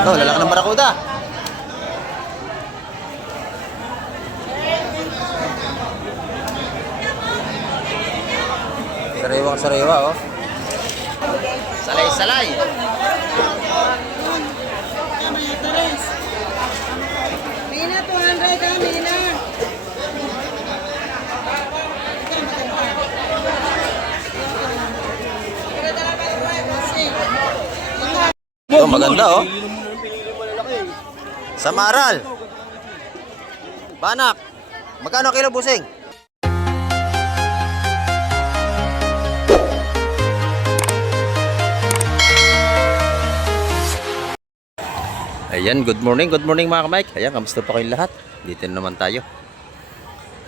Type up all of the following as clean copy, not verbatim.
Ito, lalaki ng barakuda. Sariwang sariwa, oh. Salay-salay. Mina, 200 ka, Mina. Ito, maganda, oh. Samaral. Banak. Magkano kilo, busing? Ayan, good morning mga ka-Mike. Ayan, kamusta pa kayong lahat? Dito na naman tayo.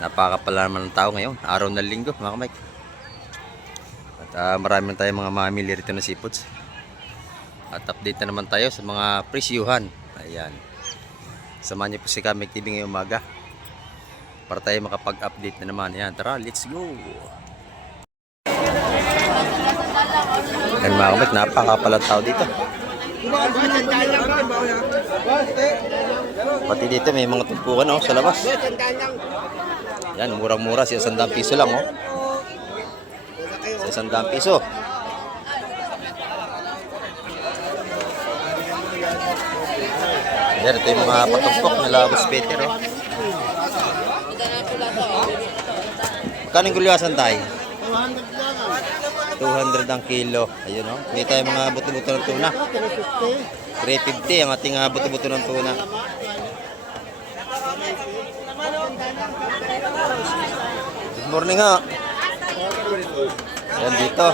Napakapala naman ng tao ngayon. Araw ng linggo mga ka-Mike. At marami na tayong mga mamili rito na seafoods. At update na naman tayo sa mga presyuhan. Ayan. Samahan niyo po si ka-Mike TV ngayong umaga. Para tayo makapag-update na naman. Ayan, tara, let's go! Ayan mga ka-Mike, napakapala tao dito. Pati dito may mga tumpukan, oh, sa labas. Yan, murang-mura, sa 100 piso lang, oh. Sa 100 piso. Yan, ito yung mga patumpok nila Boss Peter, oh. Magkano yung gulyasan tayo? 200 ang kilo. Ayun, oh. May tayo mga buto-buto ng tuna. 350 ang ating buto-buto ng tuna. Good morning, ha. Yan dito.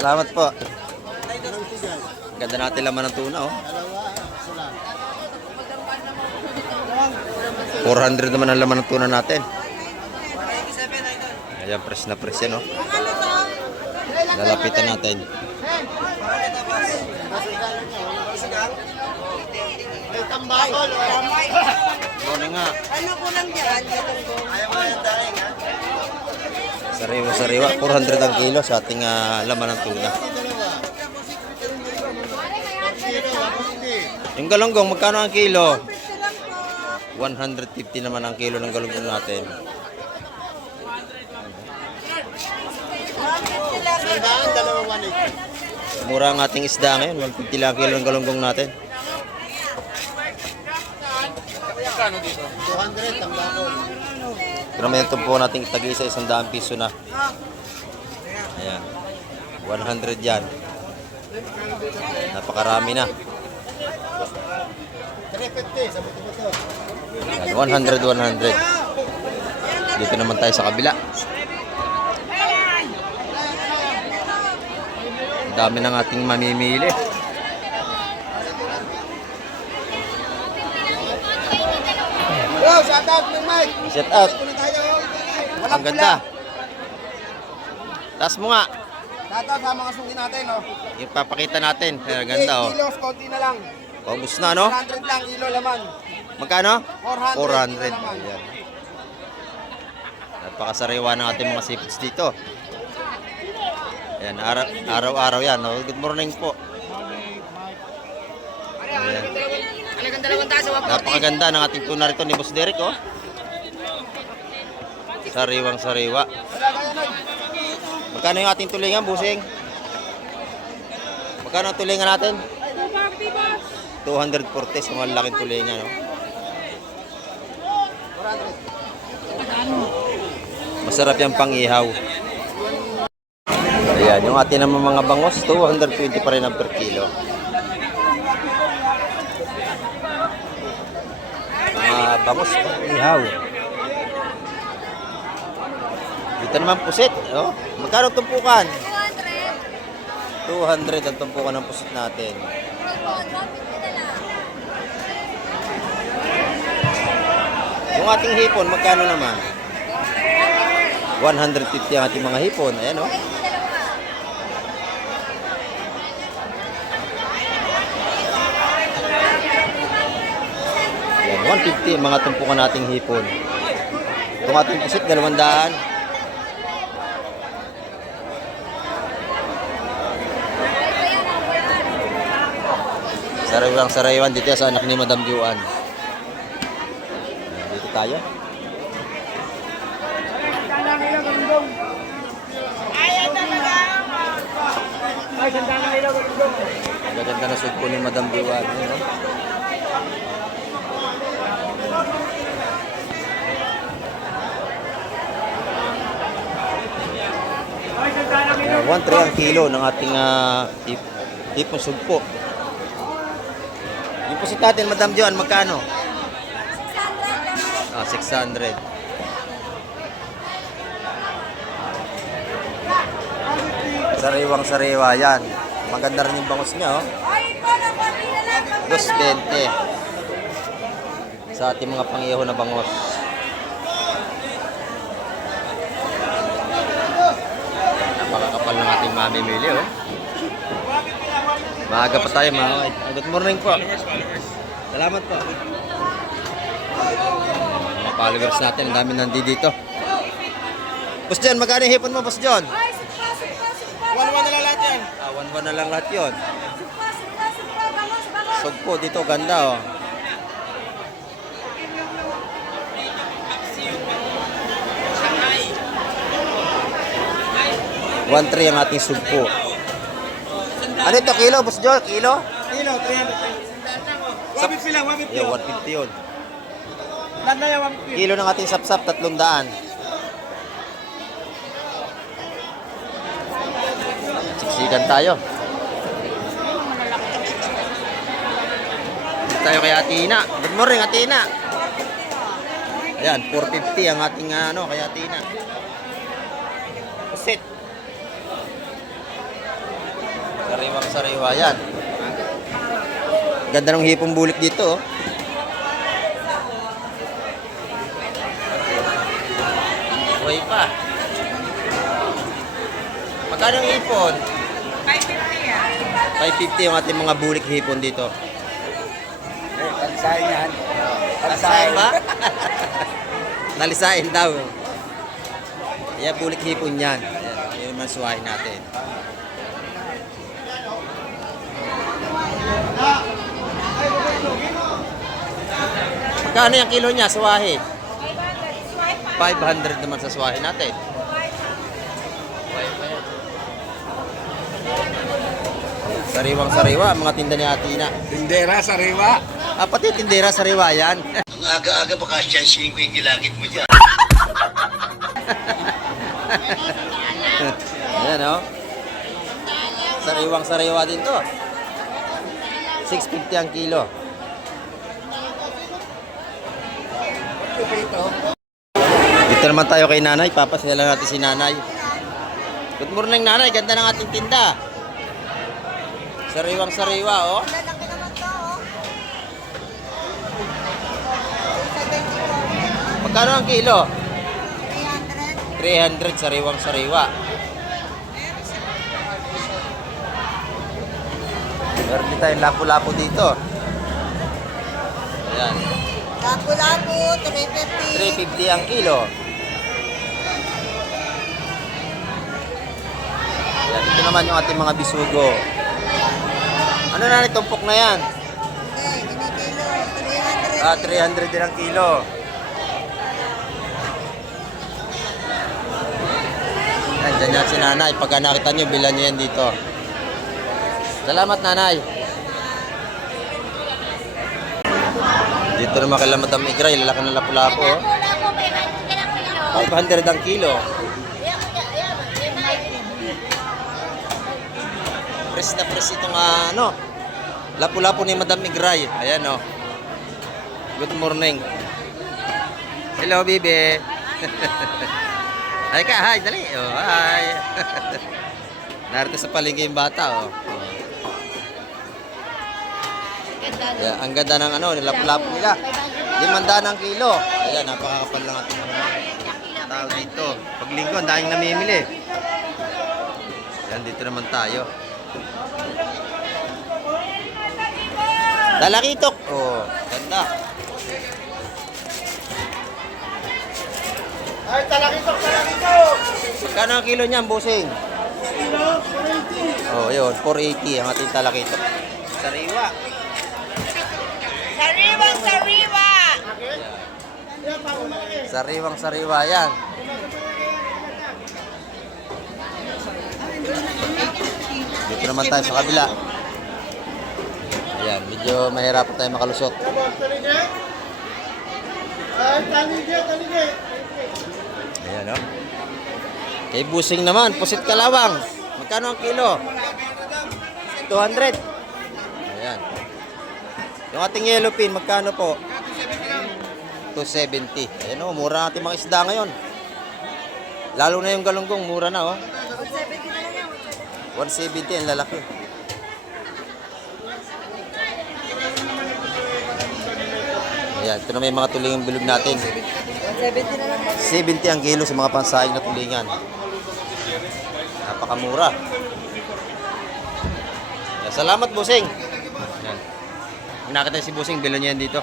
Salamat po. Ganda natin laman ng tuna, oh. 400 naman ang laman ng tuna natin. Ayan, press na press yan, oh. Lalapitan natin. Morning, nga. Ano ko lang dyan? Sariwa-sariwa, 400 ang kilo sa ating laman ng tuna. Yung galunggong, magkano ang kilo? 150 naman ang kilo ng galunggong natin. Mura ang ating isda ngayon, 150 lang kilo ng galunggong natin. 200 ang bakol. Pero may tumpo nating tag-isa 100 piso na. Ayan. 100 yan. Napakarami na. 350 sa buto-buto. Ayan, 100. Dito naman tayo sa kabila. Dami ng ating mamimili. Wow, shout out ng Mike. Shout out. Ang ganda. Taas mo nga. Shout out sa mga suki natin, oh. Yung papakita natin. Ang ganda, oh. 8 kilos, konti na lang. Paubos na, no? 100 lang kilo laman. Magkano? 400. 400. Ayan. Napakasariwa ng ating mga seafoods dito. Ayan, araw-araw yan. Oh. Good morning po. Ayan. Napakaganda ng ating tuna rito ni Boss Derek, oh. Sariwang sariwa. Magkano yung ating tulingan, busing? Magkano ang tulingan natin? 240 sa mga laking tulingan, oh. Masarap yung pang-ihaw. Ayan, yung atin naman mga bangos, 220 pa rin ang per kilo. Mga bangos, pang-ihaw. Dito naman pusit, oh. Magkano tumpukan? 200 ang tumpukan ng pusit natin. Yung ating hipon, magkano naman? 150 ang ating mga hipon. Ayan, oh. Ayan, 150 ang mga tumpukan nating hipon. Itong ating pusit, 200. Sariwang-sariwan dito sa anak ni Madam Juan. Dito tayo. Gaganda na sugpo ni Madam Juan. Ano? $1.3 ang kilo ng ating tipong sugpo. Yung pusit natin, Madam Joan, magkano? 600. Sariwang-sariwa yan. Maganda rin yung bangos niya, oh. 2.20 sa ating mga pangiho na bangos. Napakakapal ng ating mamimili, oh. Maaga pa tayo, mga kait. Good morning po. Salamat po. Mga followers natin, ang dami nandito. Boss John, magkano yung hipon mo, Boss John? 1-1 na lang lahat yan. 1-1 na lang lahat yun. Sugpo dito, ganda, oh. $1.3 ang ating sugpo. Ano ito, kilo, Boss John? Kilo? Kilo, 300. 150 lang, 150. Yo, 150 yun. Lahat na yan, 150. Kilo ng ating sapsap, 300. Siksikan tayo. Dito tayo kay Atina. Good morning, Atina. Ayan, 450 ang ating kay Atina. Pusit. Sariwang-sariwa yan. Ganda ng hipong bulik dito, oh. Buhay pa. Magkano ang hipon? 550 yan. 550 yung ating mga bulik hipon dito. Kansahin yan. Nalisain ba? Nalisain daw. Kaya bulik hipon yan. Ayan, yun naman suwahin natin. Magkano yung kilo niya, suwahi? 500 naman sa suwahi natin. Sariwang-sariwa, ang mga tinda ni Atina. Tindera, sariwa. Pati tindera sariwa yan. Ang aga-aga baka siyansihin ko yung gilagit mo dyan. Ayan, oh. Sariwang-sariwa din to. 650 ang kilo. Dito naman tayo kay nanay. Papasaya lang natin si nanay. Good morning, nanay. Ganda ng ating tinda. Sariwang-sariwa, oh. Lalaki naman to, oh. Magkano ang kilo? 300. 300, sariwang-sariwa. Meron din tayong lapu-lapu dito. Ayan. Lapu-lapu, 350. 350 ang kilo. Ayan, ito naman yung ating mga bisugo. Ano na rin, tumpok na yan? Okay, kinikilo, 300. 300 din ang kilo. Ayan, dyan yan si nanay. Pagka nakita nyo, bilan nyo yan dito. Salamat, nanay. Dito naman kay Madam Igray, lalaki ng lapu-lapu, oh. 500 ang kilo. Press na press itong lapu-lapu ni Madam Igray. Ayan, oh. Good morning. Hello, bibi. Ay ka, hi, dali. Oh, hi. Narito sa palengke yung bata, oh. Yeah, ang ganda ng lapu-lapu nila. 500 ang kilo. Ayan, napakakapal lang ating mga tao dito. Pag linggo, ang daming namimili. Ayan, dito naman tayo. Dalakitok. Oh, ganda. Ay, talakitok, talakitok. Magkano ang kilo niyan, busing? Kilo, 480. Oh, yun, 480 ang ating talakitok. Sariwa. Sariwang sariwa! Sariwang sariwa yan. Dito naman tayo sa kabila. Ayan, medyo mahirap tayo makalusot. Ayan, oh. Kay busing naman, pusit kalawang. Magkano ang kilo? 200. Ayan. Yung ating yellow pin, magkano po? 270. Ayan, oh, mura natin mga isda ngayon. Lalo na yung galunggong, mura na, oh. 170 ang lalaki. Ayan, ito na may mga tulingang bilog natin. 170 na lang. 70 ang kilo sa mga pansahing na tulingan. Napakamura. Ayan, salamat, Busing. Ayan. Kung nakita si Busing, bilo niya yan dito.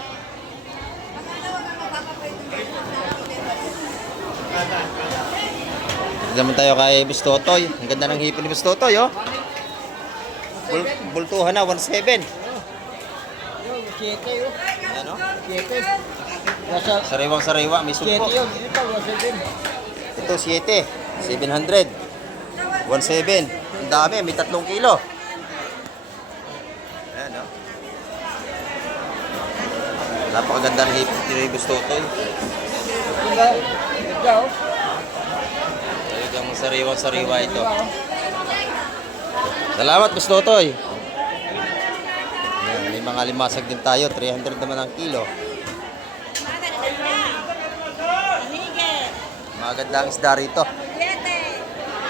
Dito naman tayo kay Bustotoy. Ang ganda ng hipon ni Bustotoy, oh. Bultuhan na, 1.7. Ayan, oh. Sariwang sariwa, may supo. Ito, 7. 700. 1.7. Ang dami, may 3 kilo. Ayan, oh. Napakaganda ng hipon ni Bustotoy. Talagang sariwang sariwa ito. Salamat, Bustotoy. Ayan, may mga limasag din tayo. 300 naman ang kilo. Maganda ang isda rito.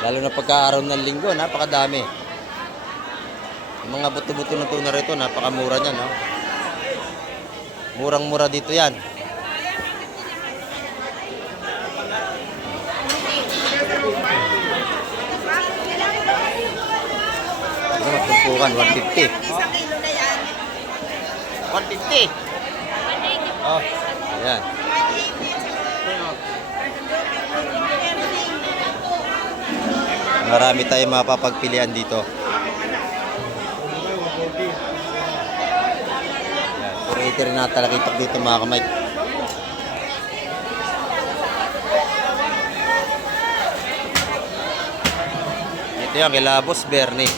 Lalo na pagka-araw ng linggo, napakadami. Yung mga buto-buto ng tuna rito, napakamura niyan, no? Murang-mura dito yan. Ito, magtumpukan, 150. Isang kilo na yan. 150. Oh, ayan. Marami tayong mapapagpilian dito. Ayan, puro ito rin natalakitok dito mga kamay. Ito yan, kila Boss Bernie.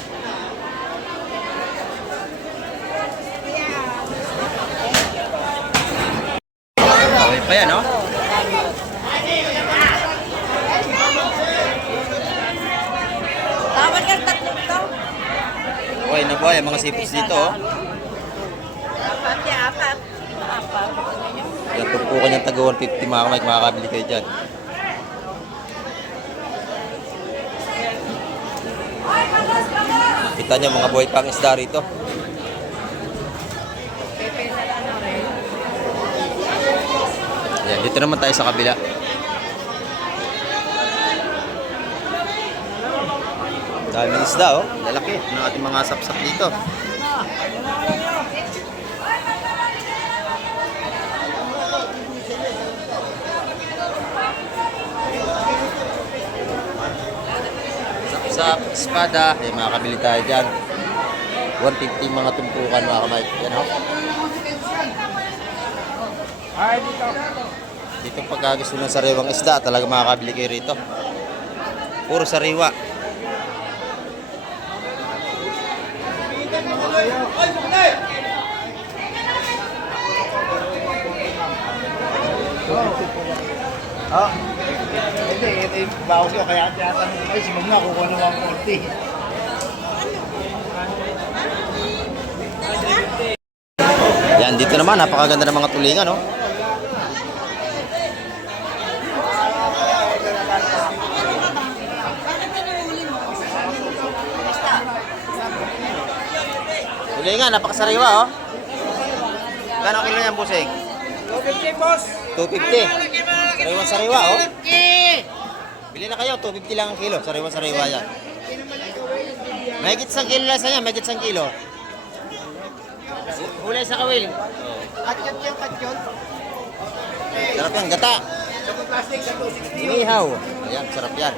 Okay pa yan, no? Tawag ka tatlo to. Okay na buhay, ang mga seafoods dito, oh. Apat ya, apat. Apat. Yan, tumpukan yung taga 150 mga kamay, makakabili kayo dyan. Kita nyo, mga buhay pang isda rito. Yan, dito naman tayo sa kabila. Daming isda, oh. Lalaki ng ating mga sapsap dito. Sapsap, espada. Eh, makakabili tayo dyan. 150 mga tumpukan mga kamay. Yan, oh. Dito pagka gusto ng sariwang isda, talaga makakabili kayo rito. Puro sariwa. Ah, ito yung bawas ko. Kaya tinatanong ko, si Mama kukuha ng 140. Yan, dito naman, napakaganda ng mga tulingan, no? Tulingan, napakasariwa, oh. Kano kilo yan, Busing? 250, boss. 250. Sariwang sariwa, oh. Bili na kayo, 250 lang ang kilo. Sariwang sariwa yan. Mahigit 1 kilo lang sa yan, mahigit 1 kilo. Hulay sa kawil. Katyot yung katyot. Sarap yan, gata. Plastic, 260. Inihaw. Ayan, sarap yan.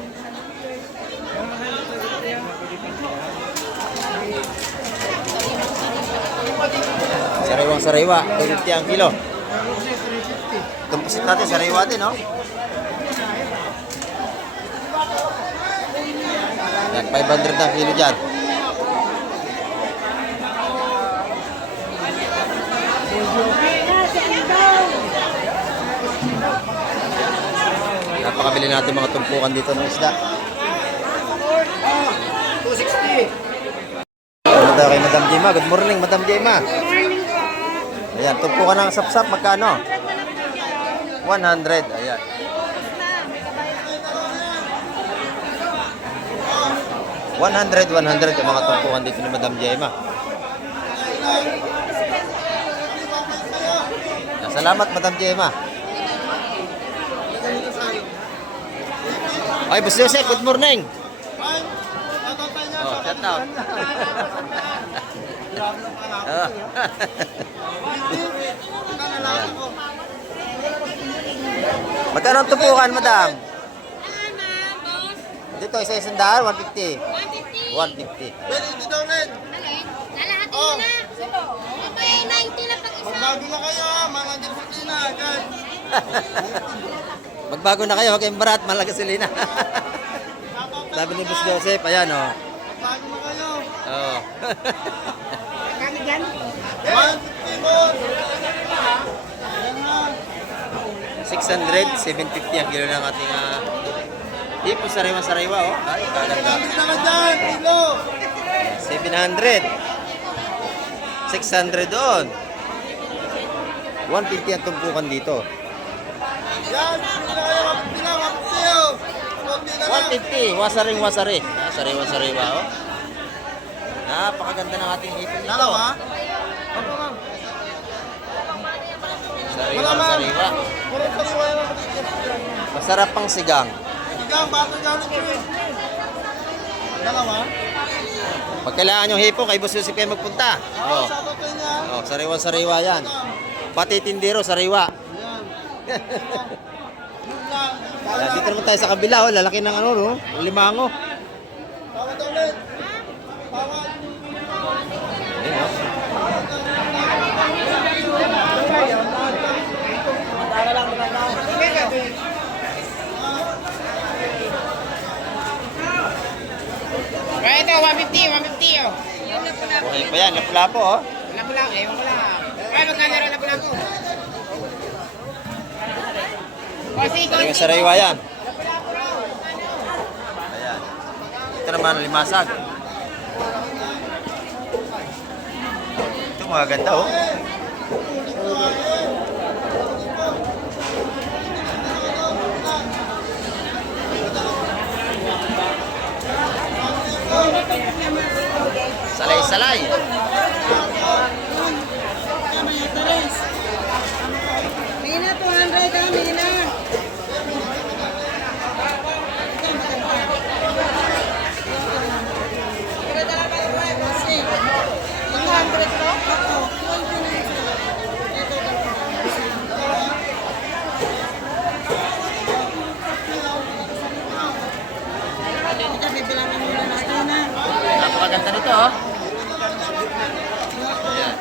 Sariwang sariwa, 250 ang kilo. Itong pusit natin, sariwa din, no? Yan, 500 ang kilo dyan. Napakabili natin mga tumpukan dito ng isda. 260. Ano tayo kay Madam Jema? Good morning, Madam Jema. Ayan, tumpukan ng sapsap, magkano? 100, ayan. 100 ang mga tumpukan dito ni Madam Jema. Salamat, Madam Jema. Ay, Boss Joseph, good morning. Oh, shout out. Magkano ang tumpukan, Madam? Dito, isa-isang daan, 150. 150. Nalahatin mo na. May 90 na pag-isa. Magbago na kayo, mga dipsuti na agad. Magbago na kayo, huwag kayong barat, mahal gasolina. Sabi ni Boss Joseph, ayan o. Oh. Magbago na kayo. Oh. 150 more. 600, 750 ang kilo ng ating tipo sariwa-sariwa. Oh. Ay, kaganda. Kapit na ka dyan, kilo. 700. 600 doon. 150 ang tumpukan dito. Yan, hindi na kayo, 150 na, 150 na lang. 150, wasaring-wasari. Sariwa-sariwa, oh. Napakaganda ng ating hipon nito. Dalawa? Sariwa-sariwa. Puro sariwa yung mga Masarap pang sigang. Sigang, bago gano'n siya. Dalawa? Pag kailangan yung hipon, kay Boss Joseph kayo magpunta. Oh. Sa tatay niya. Oh, sariwa-sariwa yan. Pati tindero, sariwa. Yan. Yun lang. Yan, dito naman tayo sa kabila, oh. Lalaki ng ano, no? Limango. Bawat ulit. Bawat. Ayun, oh. Kaya ito, 150, 150 oh. Okay pa yan, lapu-lapo, oh. Wala ko lang, ewan ko lang. Kaya magkano rin wala ko. Kasi Sariwa-sariwa yan. Ayan. Ito naman, limasag. Ito, mga ganda, oh. Salay-salay. Mina, 200 ah, Mina. Napakaganda nito, oh. Ayan.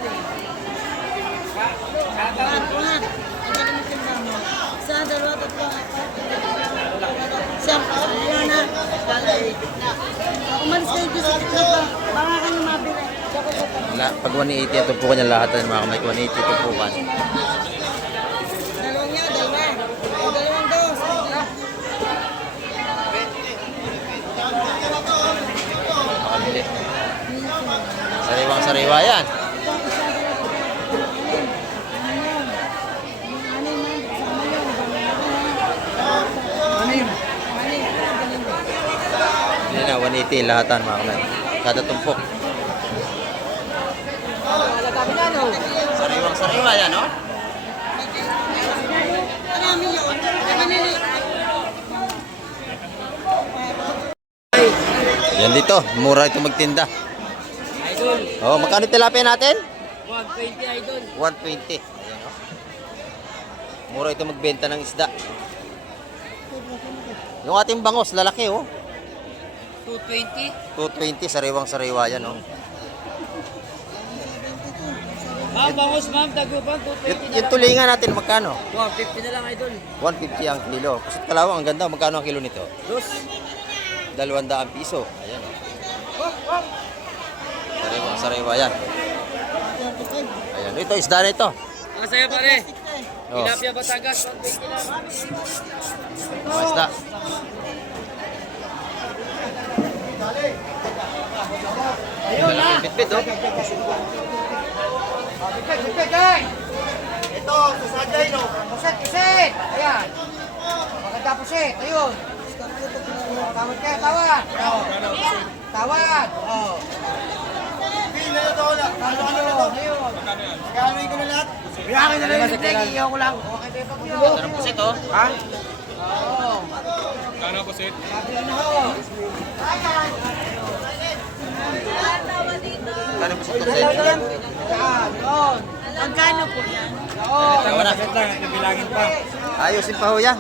Isa, dalawa, tatlo, apat. Siyam, ayun na. Umalis kayo dito sa gitna pa. Baka kayo mabili. Pag 180 ang tumpukan niya lahat ng mga kamay, 180 tumpukan. Dalawang niya, dalawa. Dalawang dos. Makabili. Sariwang-sariwa yan. Hindi na, 180 lahatan mga kamay. Kada tumpok. Sariwang-sariwa yan, no? Marami yun. Yan dito, mura ito magtinda. Idol, Oh, magkano tilapia natin? 120 idol. 120. Ayan, oh. Mura ito magbenta ng isda. Yung ating bangos, lalaki, oh. 220. 220, sariwang-sariwa yan, oh. bangus ma'am, tagupan, Yung tulingan natin, magkano? 150 na lang idol. 150 ang kilo. Pusit kalawang, ang ganda. Magkano ang kilo nito? Dos. 200 piso. Ayan o. Sariwa yan. Ayan. Ito, isda na ito. Masaya pare. Oh, Tilapia Batangas, 150 lang. mga isda. Ayun na. Bit-bit, oh. Sipit, ay! Ito, sasadyay, no? Pusit! Ayan. Maganda pusit. Ayun. Tawad kayo, tawad. Tawad. Oh. Pila na to, ano? Ayun. Magkano ko na lahat? Biyakin na lang yung tegi, iyo ko lang. Okay, tayo pag yun. Ito ng pusit, oh. Ha? Oo. Kano po, Sid? Sabi na ho. Magkano pusit ito, Sid? Yan, yun. Magkano po yan? Oo. Tama na. Bilangin pa. Ayusin pa ho yan.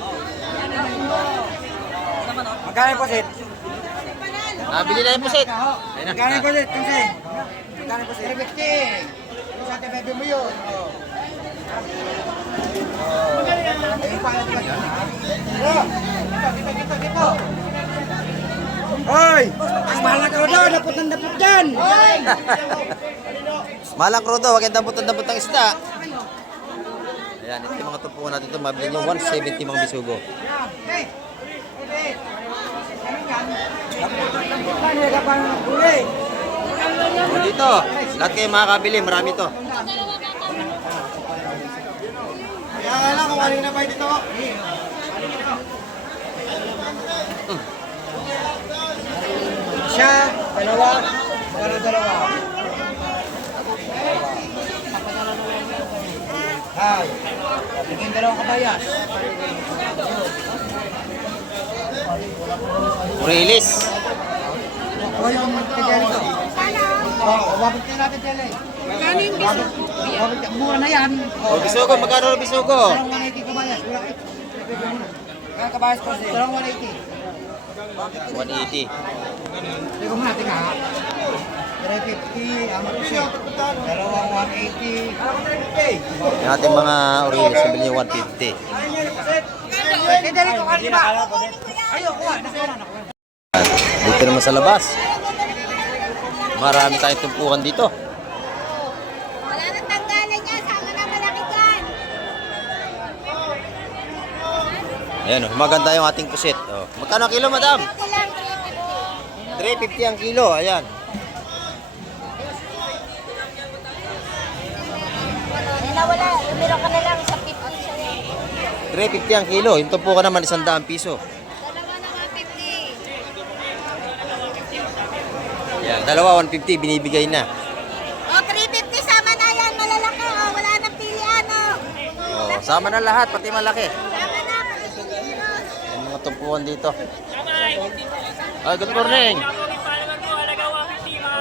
Magkano po, Sid? Nabili na yung pusit. Ayun na. Magkano po, Sid? Kasi? Magkano po, Sid? 350. Sa ating bebe mo yun. Ayun pa, ayun pa. Dito. Hoy! Ang mahal na daw, naput dyan! Hoy! Malang krudo, wag yung dampot ang isda. Ayan, ito yung mga tupuan natin ito. Mabili nyo 170 mga bisugo. Hey! Ano ka pang huli? O dito, lahat kayo makakabili, marami to. Kaya nga lang kung alin na ba dito? Siya, dalawa, dalawa. Ay, tingin dalawang kabayas. Rilis. Hoy, yung magkagari to. Oo, wabag na natin dyan eh. Magkano yung biso? Mura na yan. O bisugo, magkano ang bisugo? Dalawang 180 kabayas. Wala eh. Kaya kabayas ko siya. Dalawang 180. 180. Tingnan mo natin ha. 350, ang siya. Dalawang 180. Yung ating mga Oriles, nabili nyo 150. Kaya dali ko kanina. Ayun, kuha. Dito naman sa labas. Marami tayong tumpukan dito. Wala nang tanggalan niya. Sama na malaki dyan. Ayan o, maganda yung ating pusit. O, magkano ang kilo, madam? Ako lang, 350. 350 ang kilo, ayan. Wala. Meron ka na lang sa 50 sa'yo. 350 ang kilo, yung tumpukan naman 100 piso. Dalawa na 150. Ayan, dalawa 150, binibigay na. O, 350 sama na yan. Malalaki. O, wala nang pilian. O. O, sama na lahat, pati malaki. Sama na. Pilipinos. Ayan mga tumpukan dito. Ay, good morning.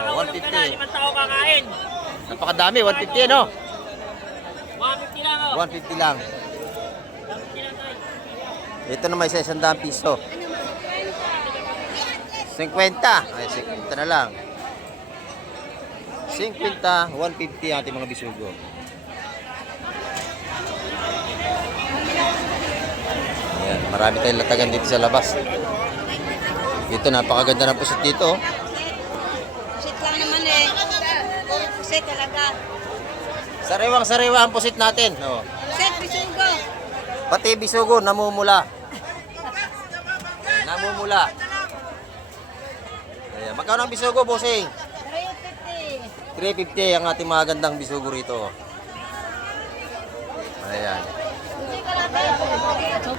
Oh, 150. Napakadami, 150 ano? 150 lang oh. 150 lang. Ito naman isa 100 piso. 50. Ay, 50 na lang. 50, 150 ang ating mga bisugo. Ayan, marami tayong latagan dito sa labas. Dito, napakaganda ng pusit dito. Oh. Pusit lang naman eh. Pusit talaga. Sariwang-sariwa ang pusit natin. Oh. Pusit, bisugo. Pati bisugo, namumula. Namumula. Ayan, magkano ang bisugo, bossing? 350. 350 ang ating mga gandang bisugo rito. Ayan.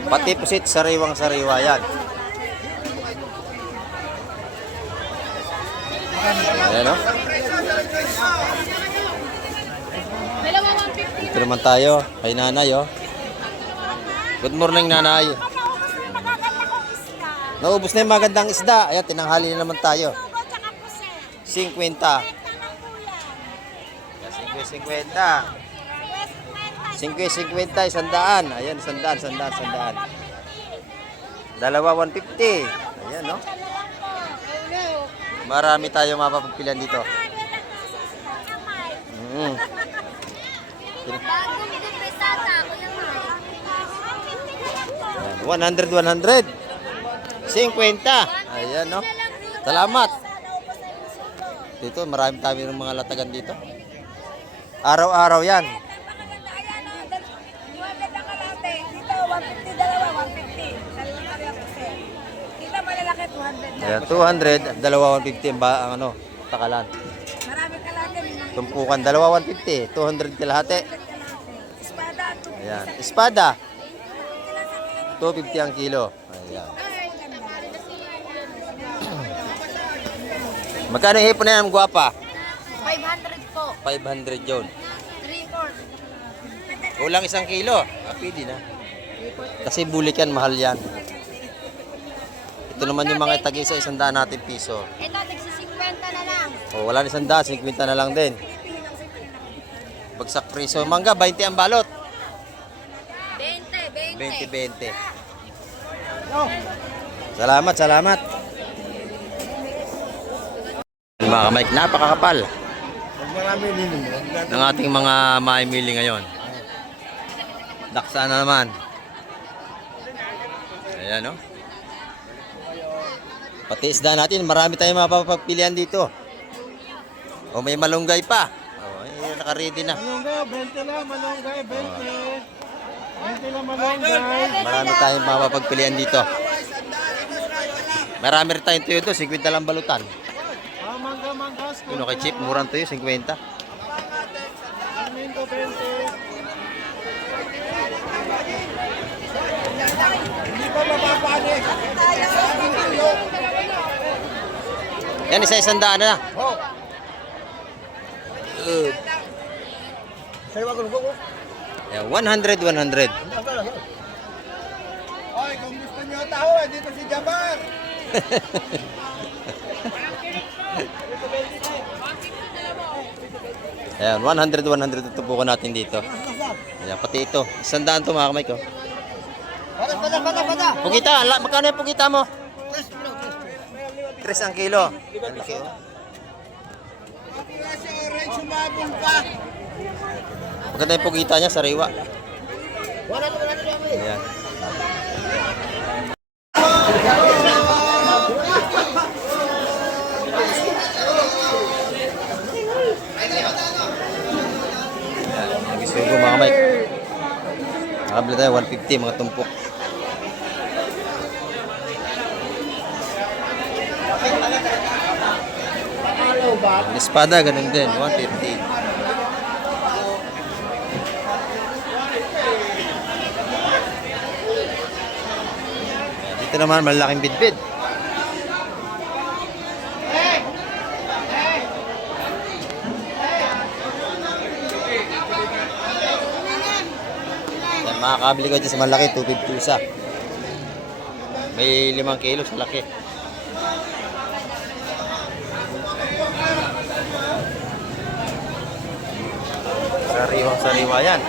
Pati pusit, sariwang-sariwa yan. Ayan o. Dalawa 150. Dito naman tayo, kay nanay o. Good morning, nanay. Naubos na yung magandang isda. Ayan, tinanghali na naman tayo. 50. 50. 50, 100. Ayan, 100. Dalawa, 150. Ayan, no? Marami tayo mapapagpilian dito. Bagong depresada, kuya ma. 100, 100. 50. Ayan, no? Salamat. Dito, marami tayo ng mga latagan dito. Araw-araw yan. Ayan, 200, dalawa 150 ang ano, takalan. Tumpukan, dalawa 150, 200 kalahati. Ayan, espada. 250 ang kilo. Ayan. Magkano hipon na yan, guwapa? 500 po. 500 yun. 3/4. Kulang 1 kilo. Pwede na. Kasi bulikan, mahal yan. Ito naman yung mga itagi sa 100 natin piso. Ito, nagsi-50 na lang. O, wala ni 100, 50 na lang din. Bagsak preso. Mangga, 20 ang balot. 20. 20. Salamat, salamat. Mga kamay, napakakapal ng ating mga maimili ngayon. Daksa na naman. Ayan, no? Pati isda natin, marami tayong mapapagpilian dito. O may malunggay pa. O, naka-ready na. Malunggay, 20 lang, malunggay, 20. 20 lang malunggay. Marami tayong mapapagpilian dito. Marami rin tayong tuyo doon, 50 lang balutan. Mangga, Yun, kay Chip, murang tuyo, 50. Minto, 20. Hindi pa mapapanik. Yan, isa-100 na. Oh. Sa'yo ako ko. Yan, 100, 100. Oy, kung gusto niyo tao, dito si Jabar. Ayan, 100, 100 tutubukan natin dito. Ayan, pati ito. 100 to mga kamay ko. Pada. Pugita, magkano yung pugita mo? 3 ang kilo. Ang laki, oh. Si Orange, sumabong pa. Maganda yung pugita niya, sariwa. Ayan. Gusto ko mga kamay. Nakabila tayo, 150 mga tumpok. Espada, ganun din, 150. Dito naman, malaking bidbid. Yan, makakabili ko dyan sa malaki, 250 isa. May 5 kilo sa laki. Sariwang-sariwa yan.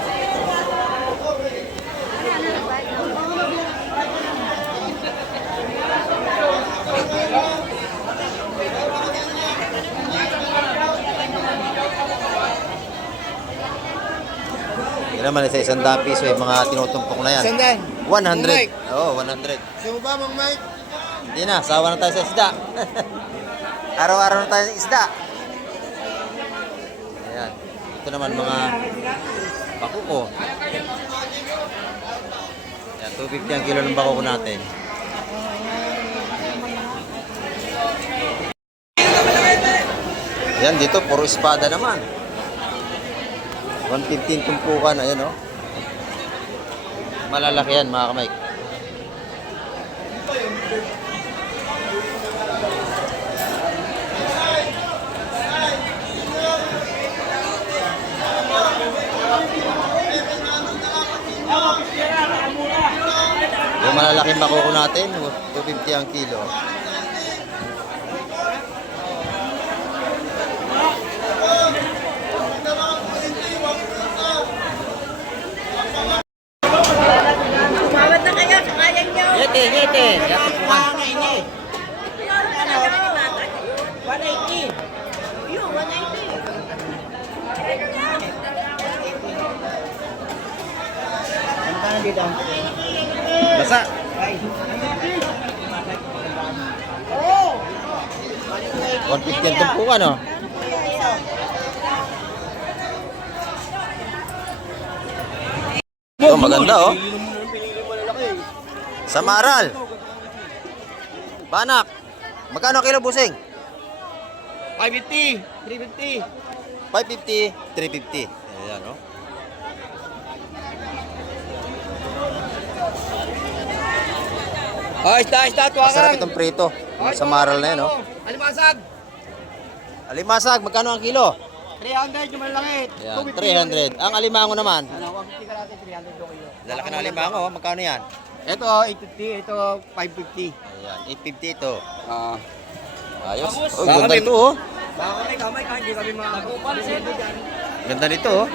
Yan naman, isa 100 piso yung mga tinutumpok na yan. 100. Oo, 100. Gusto mo ba, Mang Mike? Hindi na, sawa na tayo sa isda. Araw-araw na tayo sa isda. Ayan. Ito naman mga bakuko. Ayan, 250 ang kilo ng bakuko natin. Ayan, dito puro espada naman. 115 tumpukan, ayan o. Malalaki yan mga kamay. Yung malalaking bakuko natin, 250 ang kilo. Tumawad na kayo sa kaya nyo. Ngete. Yato po ka. 180. Yun, 180. dito. Basa. Ay. 150 ang tumpukan, no? Oh, maganda, oh. Samaral. Banak. Magkano ang kilo, busing? 550. 350. 550, 350. Ayan, oh. Oh, isda, tuwakan. Masarap itong prito. Yung samaral na yan, oh. Alimasag. Alimasag, magkano ang kilo? 300 yung malalaki. Ayan, 300. Ang alimango naman. Ano, 150 ka natin, 300 yung kilo. Lalaki ng alimango, oh. Magkano yan? Ito, 850. Ito, 550. Ayan, 850 ito. Ah. Ayos. Oh, ganda nito, oh. Baka kamay ka, hindi kami mga nagupansin. Ganda nito, oh.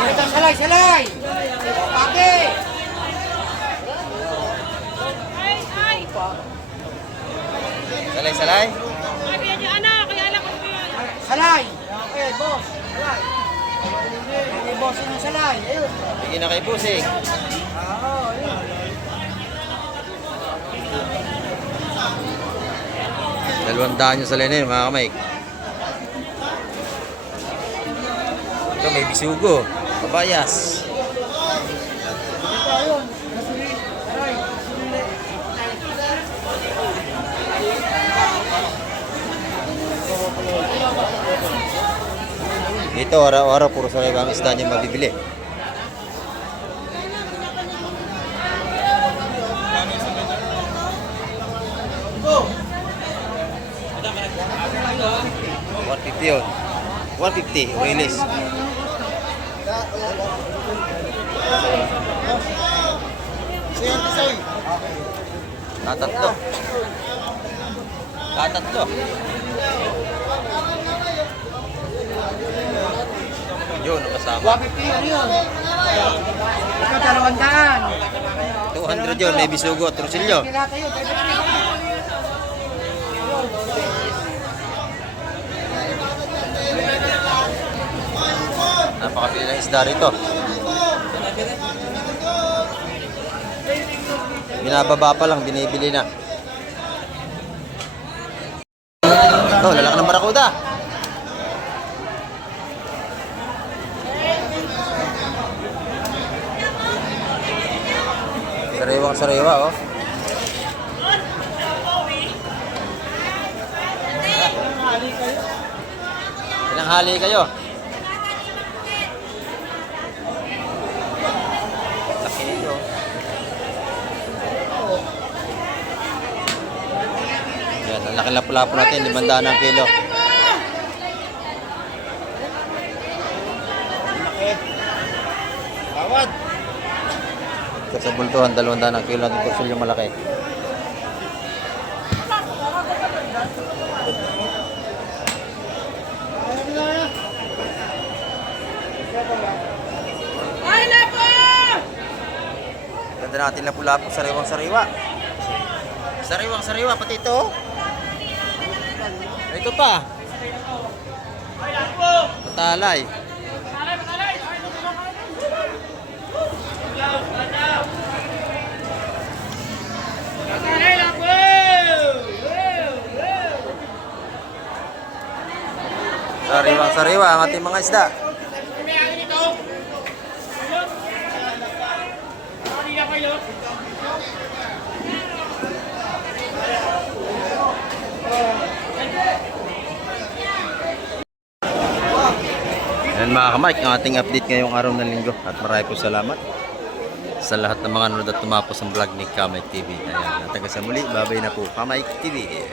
Ito, salay! Pake! Salay-salay. Salay! Okay, boss. Salay. Okay, boss, yun ang salay. Ayun. Bigyan na kay busing. Oo, ayun. 200 yung salay na yun, mga kamay. Ito, may bisugo. Pabayas. Ito, ayun. Nasuli. Salay. Nasuli. Dito, araw-araw, puro salay ang isda niyo mabibili. $150 yun. 150, release. Tatatlo. Tatatlo. Yun, nakasama. 150 yun yun. Ito, 200. 200 yun, may bisugo at trusilyo. Kilata yun, 350. Napakabili ng isda rito. Binababa pa lang, binibili na. Ito, lalaki ng barakuda. Sariwang sariwa, oh. Pinanghali kayo. Laki nito. Yan, ang laki lapu-lapu natin, 500 ang kilo. Tawad. Ito sa bultuhan, 200 ang kilo natin kursul yung malaki. Ganda natin lapu-lapu, sariwang-sariwa. Sariwang-sariwa, pati ito. Ito pa. Patalay. Sariwang-sariwa ang ating mga isda. Ayan mga kamay, ang ating update ngayong araw ng linggo. At marami po salamat sa lahat ng mga nanonood at tumapos ang vlog ni Kamay TV. Ayan, hanggang sa muli, babay na po Kamay TV.